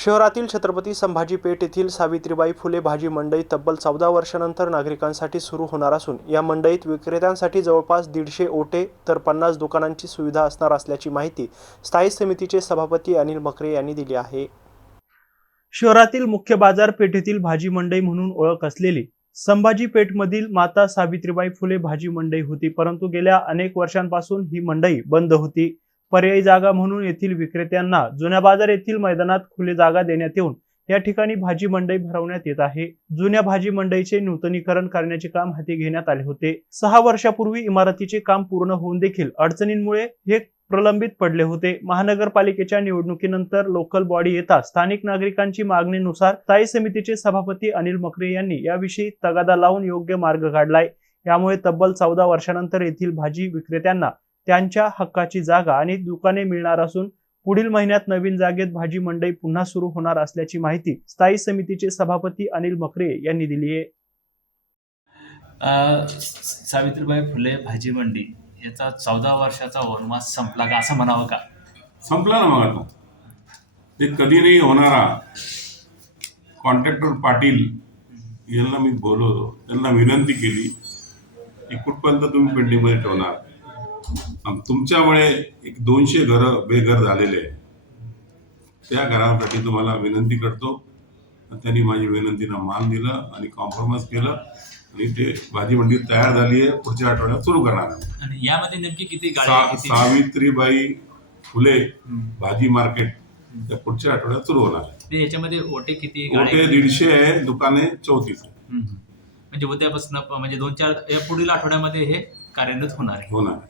शहरातील छत्रपती संभाजी पेठ येथील सावित्रीबाई फुले भाजी मंडई तब्बल 14 वर्षांनंतर नागरिकांसाठी सुरू होणार असून या मंडईत विक्रेत्यांसाठी जवळपास 150 ओटे तर 50 दुकानांची सुविधा असणार असल्याची माहिती स्थायी समितीचे सभापती अनिल मकरे यांनी दिली आहे। शहरातील मुख्य बाजारपेठेतील भाजी मंडई म्हणून ओळख असलेली संभाजी पेठमधील माता सावित्रीबाई फुले भाजी मंडई होती, परंतु गेल्या अनेक वर्षांपासून ही मंडई बंद होती। पर्यायी जागा म्हणून येथील विक्रेत्यांना जुन्या बाजार येथील मैदानात खुली जागा देण्यात येऊन या ठिकाणी भाजी मंडई भरवण्यात येत आहे। जुन्या भाजी मंडईचे नूतनीकरण करण्याचे काम हाती घेण्यात आले होते। 6 वर्षापूर्वी इमारतीचे काम पूर्ण होऊन देखील अडचणींमुळे हे प्रलंबित पडले होते। महानगरपालिकेच्या निवडणुकीनंतर लोकल बॉडी येता स्थानिक नागरिकांची मागणीनुसार स्थायी समितीचे सभापती अनिल मकरे यांनी याविषयी तगादा लावून योग्य मार्ग काढलाय। यामुळे तब्बल 14 वर्षांनंतर येथील भाजी विक्रेत्यांना त्यांच्या हक्काची जागा आणि दुकाने मिळणार असून पुढील महिन्यात नवीन जागेत भाजी मंडई पुन्हा सुरू होणार असल्याची माहिती स्थायी समितीचे सभापती अनिल मकरे यांनी दिली आहे। सावित्रीबाई फुले भाजी मंडी याचा 14 वर्षाचा वनवास संपला का असं म्हणावं का? संपला ना मग आता ते कधी नाही होणारा कॉन्ट्रॅक्टर पाटील यांना मी बोलवतो, त्यांना विनंती केली की कुठपर्यंत तुम्ही पेंडिंगमध्ये ठेवणार। तुमच्यामुळे एक 200 घरं बेघर झालेले आहे, त्या घरासाठी तुम्हाला विनंती करतो। त्यांनी माझी विनंतीला मान दिला आणि कॉम्प्रोमाइज केलं आणि ते भाजी मंडी तयार झाली आहे, पुढच्या आठवड्यात सुरू करणार आहे। आणि यामध्ये नेमकी किती गाड्या सावित्रीबाई फुले भाजी मार्केट त्या पुढच्या आठवड्यात सुरू होणार आहे। याच्यामध्ये ओटे किती? ओटे 150 आहे, दुकाने 34 आहे। म्हणजे उद्यापासून म्हणजे 2-4 या पुढील आठवड्यामध्ये हे कार्यान्वित होणार आहे।